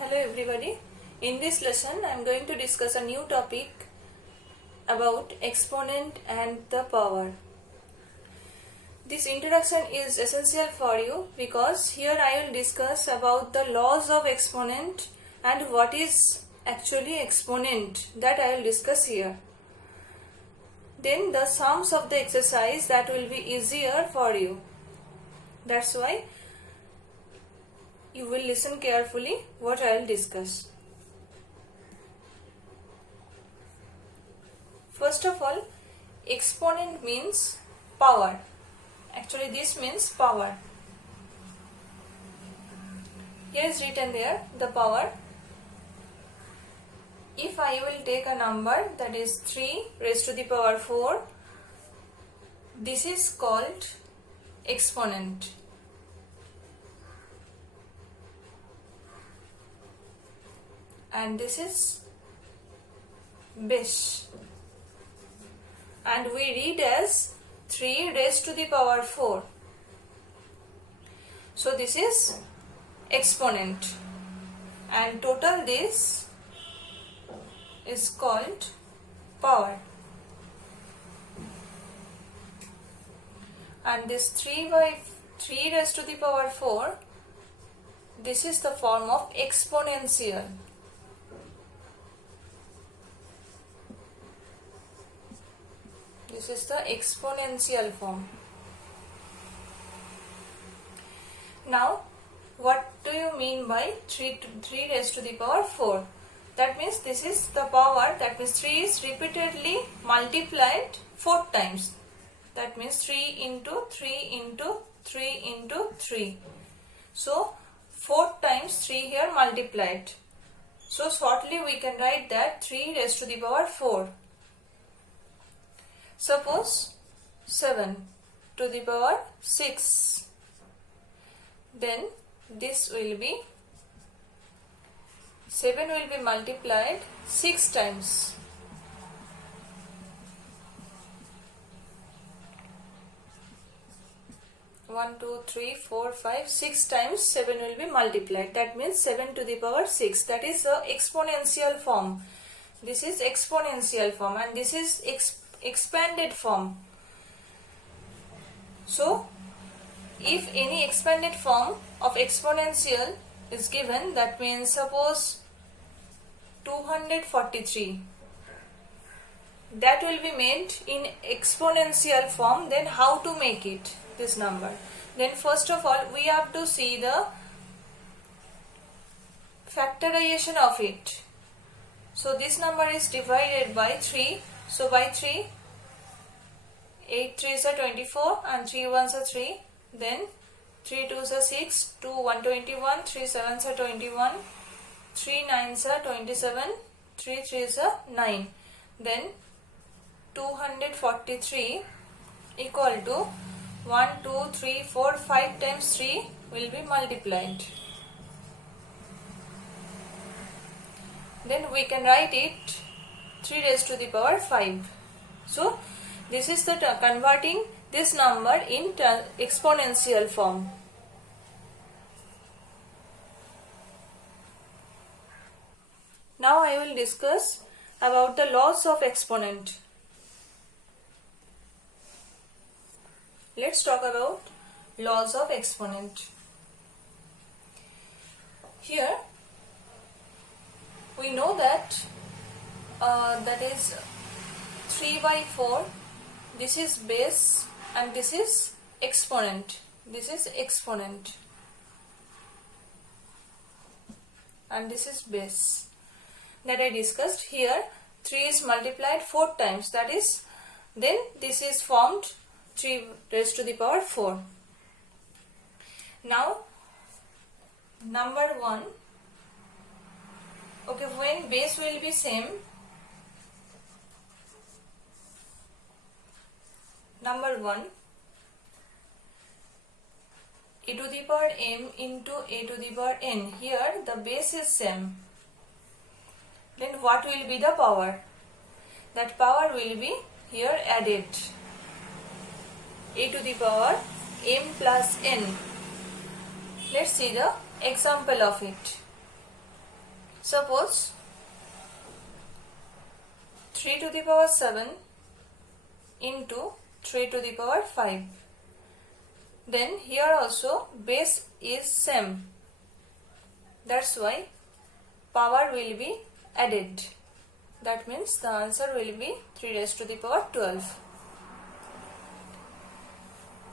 Hello everybody. In this lesson I am going to discuss a new topic about exponent and the power. This introduction is essential for you because here I will discuss about the laws of exponent and what is actually exponent, that I will discuss here. Then the sums of the exercise, that will be easier for you. That's why you will listen carefully what I will discuss. First of all, exponent means power. Actually this means power. Here is written there the power. If I will take a number that is 3 raised to the power 4, this is called exponent. And this is base. And we read as 3 raised to the power 4. So this is exponent. And total this is called power. And this 3 raised to the power 4, this is the form of exponential. This is the exponential form. Now, what do you mean by 3 raised to the power 4? That means this is the power, that means 3 is repeatedly multiplied 4 times. That means 3 into 3 into 3 into 3. So, 4 times 3 here multiplied. So, shortly we can write that 3 raised to the power 4. Suppose 7 to the power 6. Then this will be 7 will be multiplied 6 times. One, 2, 3, 4, 5, 6 times 7 will be multiplied. That means 7 to the power 6. That is the exponential form. This is exponential form and this is expanded form. So, if any expanded form of exponential is given, that means suppose 243, that will be made in exponential form. Then how to make it, this number? Then first of all we have to see the factorization of it. So this number is divided by 3. So by 3, 8 3s are 24 and 3 1s are 3. Then 3 2s are 6, 2 121, 3 7s are 21, 3 9s are 27, 3 3s are 9. Then 243 equal to 1, 2, 3, 4, 5 times 3 will be multiplied. Then we can write it 3 raised to the power 5. So this is the converting this number in exponential form. Now I will discuss about the laws of exponent. Let's talk about laws of exponent. Here we know that that is 3 by 4. This is base and this is exponent. This is exponent and this is base. That I discussed. Here 3 is multiplied 4 times. That is, then this is formed 3 raised to the power 4. Now number 1. Okay, when base will be same, number 1, a to the power m into a to the power n. Here the base is same. Then what will be the power? That power will be here added. A to the power m plus n. Let's see the example of it. Suppose 3 to the power 7 into 3 to the power 5. Then here also base is same. That's why power will be added. That means the answer will be 3 raised to the power 12.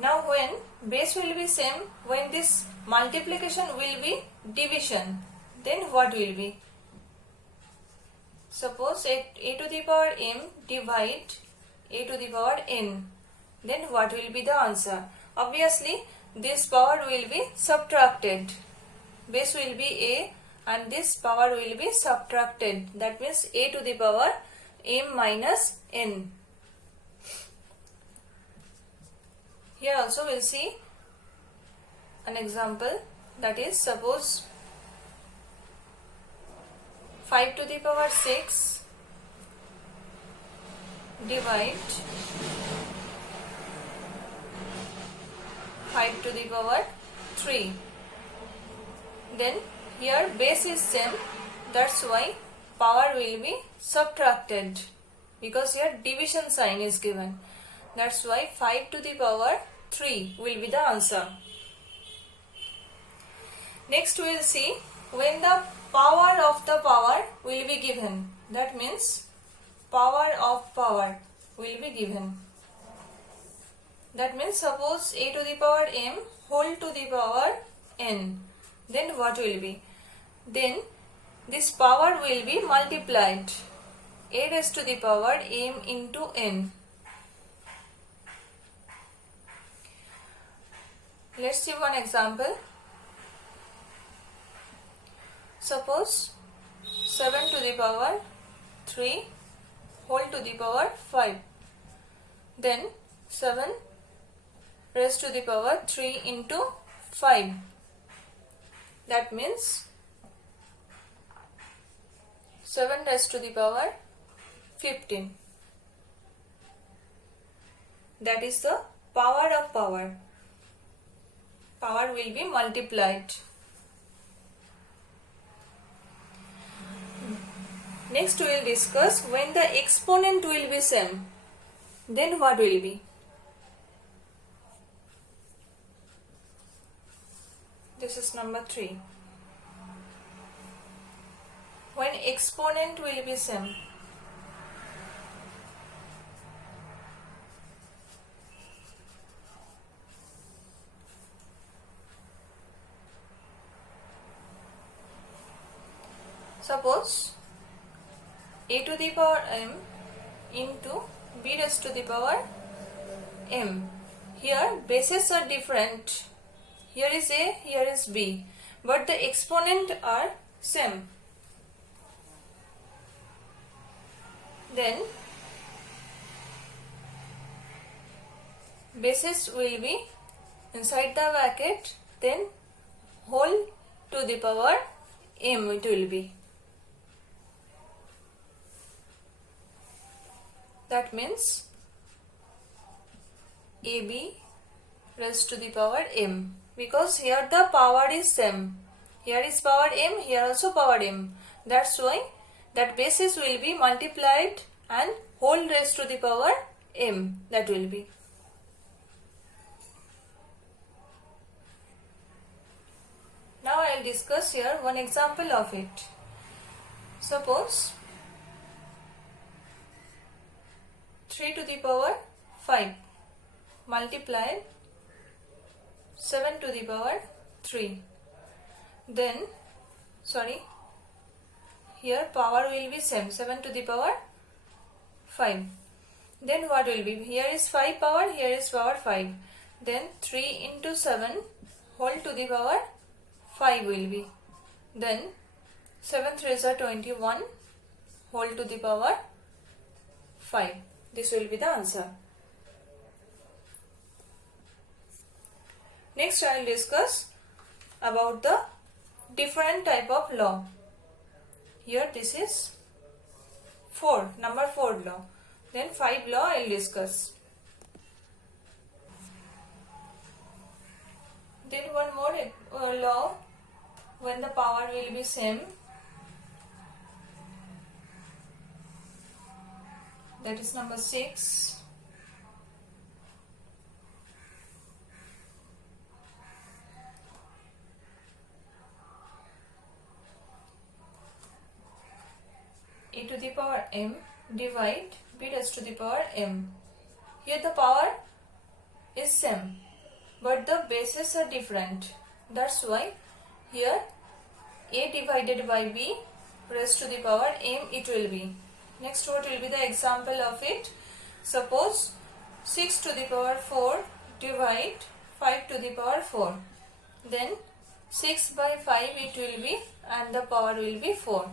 Now when base will be same, when this multiplication will be division, then what will be? Suppose a to the power m divide a to the power n. Then what will be the answer? Obviously this power will be subtracted. Base will be a and this power will be subtracted. That means a to the power m minus n. Here also we'll see an example, that is suppose 5 to the power 6 divide 5 to the power 3. Then here base is same, that's why power will be subtracted, because here division sign is given. That's why 5 to the power 3 will be the answer. Next we will see when the power of the power will be given. That means power of power will be given. That means suppose a to the power m whole to the power n. Then what will be? Then this power will be multiplied. A raised to the power m into n. Let's see one example. Suppose 7 to the power 3 whole to the power 5. Then 7 raised to the power 3 into 5. That means 7 raised to the power 15. That is the power of power. Power will be multiplied. Next we will discuss when the exponent will be same. Then what will be? This is number 3. When exponent will be same. Suppose a to the power m into b raised to the power m. Here bases are different. Here is a, here is b, but the exponent are same. Then bases will be inside the bracket, then whole to the power m it will be. That means AB raised to the power m, because here the power is same. Here is power m, here also power m. That's why that basis will be multiplied and whole raised to the power m. That will be. Now I will discuss here one example of it. Suppose 3 to the power 5 multiplied 7 to the power 3. Then here power will be same, 7 to the power 5. Then what will be? Here is 5 power, here is power 5. Then 3 into 7 whole to the power 5 will be. Then 7 3s are 21 whole to the power 5. This will be the answer. Next I will discuss about the different type of law. Here this is 4, number 4 law. Then 5 law I will discuss. Then one more law when the power will be same. that is number 6. A to the power m divide b raised to the power m. Here the power is same, but the bases are different. That's why here a divided by b raised to the power m it will be. Next, what will be the example of it? Suppose 6 to the power 4 divide 5 to the power 4. Then 6 by 5 it will be, and the power will be 4.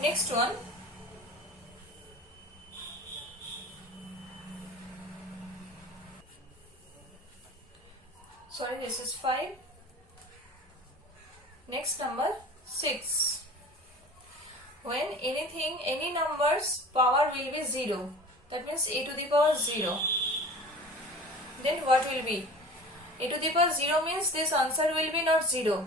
Next one, sorry, this is 5. Next number 6. When any numbers power will be 0, that means a to the power 0, then what will be? A to the power 0 means this answer will be not 0.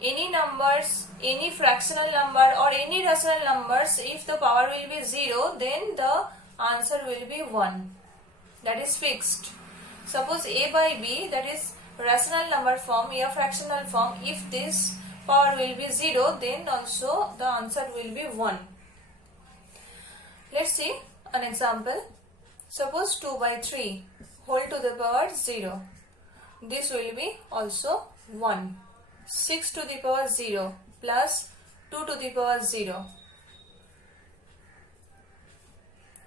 Any numbers, any fractional number or any rational numbers, if the power will be 0, then the answer will be 1. That is fixed. Suppose a by b, that is rational number form, a fractional form, if this power will be 0, then also the answer will be 1. Let's see an example. Suppose 2 by 3 whole to the power 0. This will be also 1. 6 to the power 0 plus 2 to the power 0.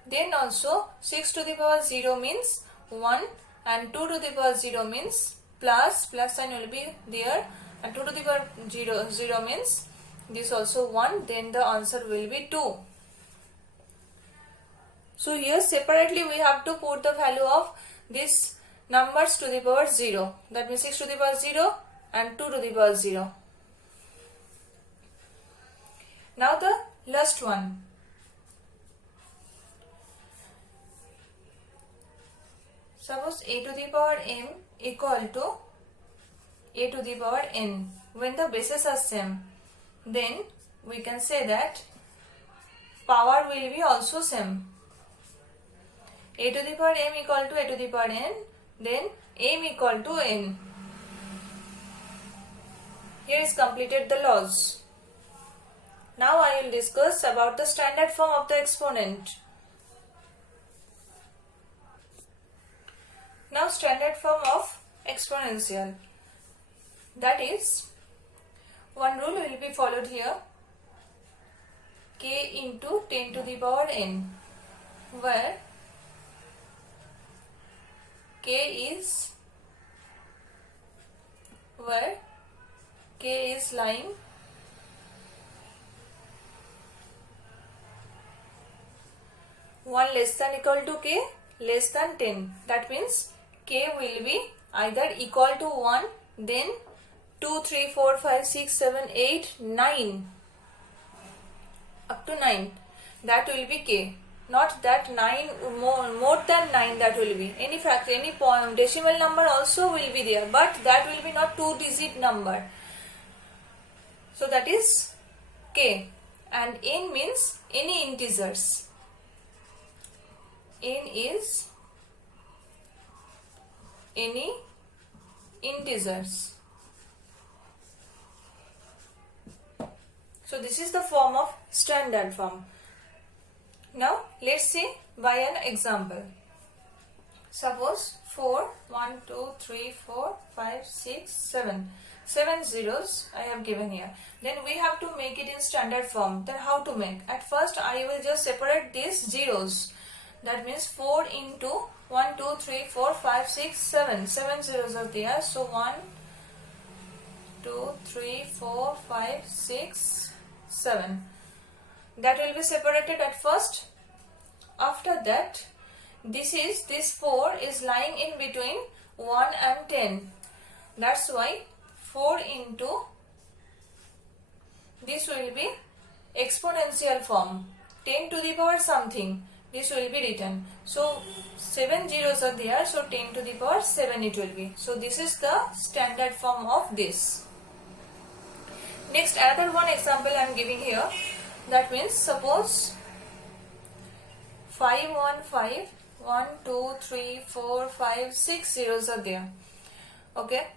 Then also 6 to the power 0 means 1 and 2 to the power 0 means plus sign will be there, and 2 to the power 0 means this also 1, then the answer will be 2. So here separately we have to put the value of these numbers to the power 0. That means 6 to the power 0 and 2 to the power 0. Now the last one. Suppose a to the power m equal to a to the power n. When the bases are same, then we can say that power will be also same. A to the power m equal to a to the power n, then m equal to n. Here is completed the laws. Now I will discuss about the standard form of the exponent. Now standard form of exponential. That is, one rule will be followed here. K into 10 to the power n, where K is lying one less than equal to k less than 10. That means k will be either equal to 1, then 2, 3, 4, 5, 6, 7, 8, 9, up to 9. That will be k. Not that 9, more than 9 that will be. Any factor, any decimal number also will be there, but that will be not 2-digit number. So that is k. And n means any integers. N is any integers. So this is the form of standard form. Now let's see by an example. Suppose 4, 1, 2, 3, 4, 5, 6, 7. 7 zeros I have given here. Then we have to make it in standard form. Then how to make? At first I will just separate these zeros. That means 4 into 1, 2, 3, 4, 5, 6, 7. 7 zeros are there. So 1, 2, 3, 4, 5, 6, 7. That will be separated at first. After that, this 4 is lying in between 1 and 10. That's why 4 into this will be exponential form. 10 to the power something. This will be written. So 7 zeros are there. So 10 to the power 7 it will be. So this is the standard form of this. Next, another one example I am giving here. That means suppose 515, 1, 2, 3, 4, 5, 6 zeros are there. Okay.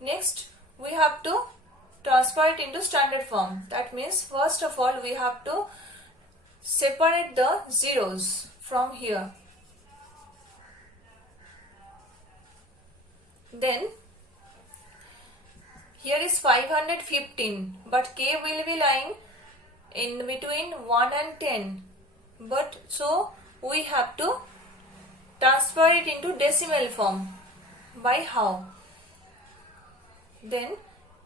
Next, we have to transfer it into standard form. That means first of all we have to separate the zeros from here. Then here is 515, but k will be lying in between 1 and 10. But so we have to transfer it into decimal form. By how? Then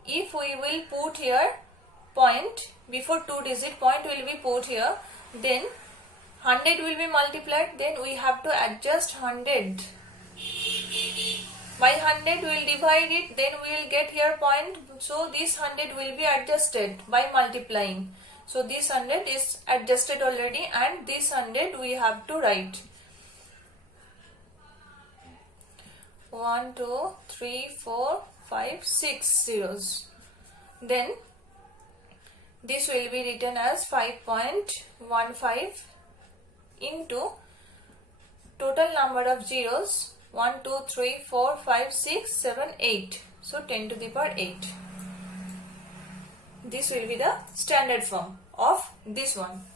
if we will put here point before 2-digit point will be put here, then 100 will be multiplied, then we have to adjust 100. By 100 we will divide it, then we will get here point, so this 100 will be adjusted by multiplying. So this 100 is adjusted already and this 100 we have to write. 1, 2, 3, 4, 5, 6 zeros. Then this will be written as 5.15 into total number of zeros 1, 2, 3, 4, 5, 6, 7, 8. So 10 to the power 8. This will be the standard form of this one.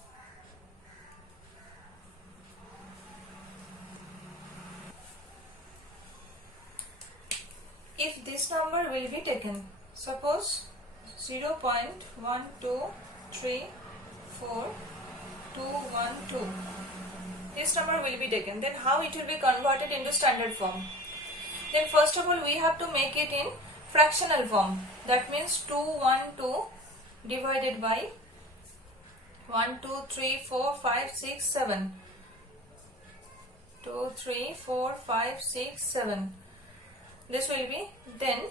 If this number will be taken, suppose 0.1234212, this number will be taken, then how it will be converted into standard form? Then first of all we have to make it in fractional form. That means 212 divided by 1, 2, 3, 4, 5, 6, 7. 2, 3, 4, 5, 6, 7. This will be, then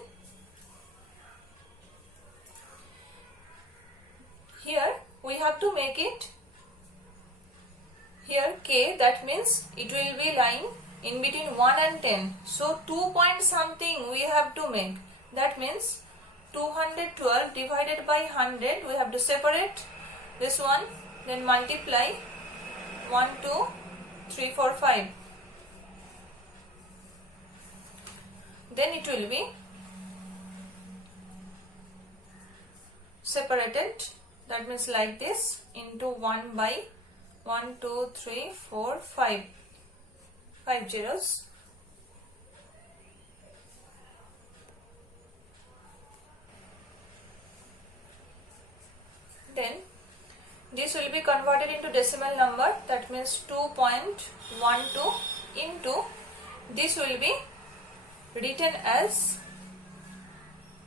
here we have to make it here k, that means it will be lying in between 1 and 10. So 2 point something we have to make. That means 212 divided by 100, we have to separate this one, then multiply 1, 2, 3, 4, 5. Then it will be separated, that means like this, into 1 by 1, 2, 3, 4, 5. 5 zeros. Then this will be converted into decimal number, that means 2.12 into, this will be written as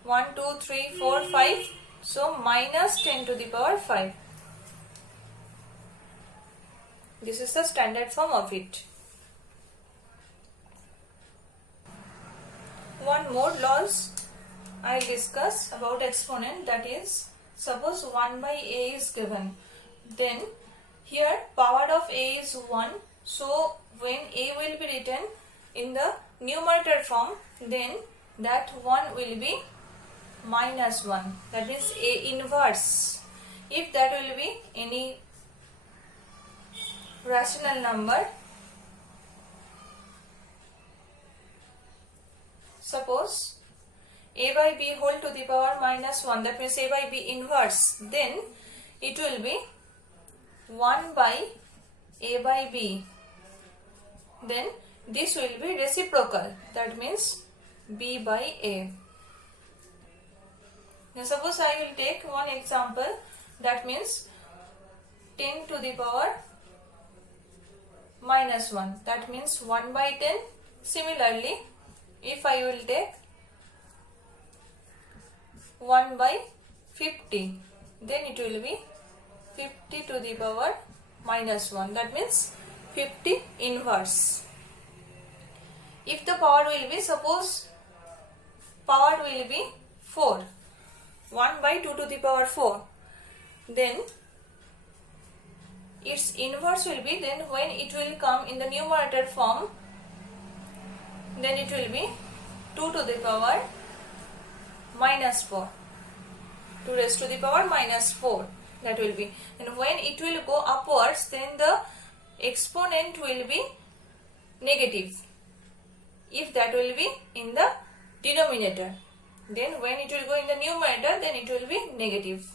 1, 2, 3, 4, 5. So minus 10 to the power 5. This is the standard form of it. One more laws I will discuss about exponent, that is, suppose 1 by a is given, then here power of a is 1, so when a will be written in the numerator form, then that 1 will be minus 1, that is a inverse. If that will be any rational number, suppose a by b whole to the power minus 1, that means a by b inverse, then it will be 1 by a by b. Then this will be reciprocal, that means b by a. Now suppose I will take one example, that means 10 to the power minus 1, that means 1 by 10. Similarly, if I will take 1 by 50, then it will be 50 to the power minus 1, that means 50 inverse. If the power will be, suppose power will be 4, 1 by 2 to the power 4, then its inverse will be, then when it will come in the numerator form, then it will be 2 to the power minus 4, 2 raised to the power minus 4, that will be. And when it will go upwards, then the exponent will be negative. If that will be in the denominator, then when it will go in the numerator, then it will be negative.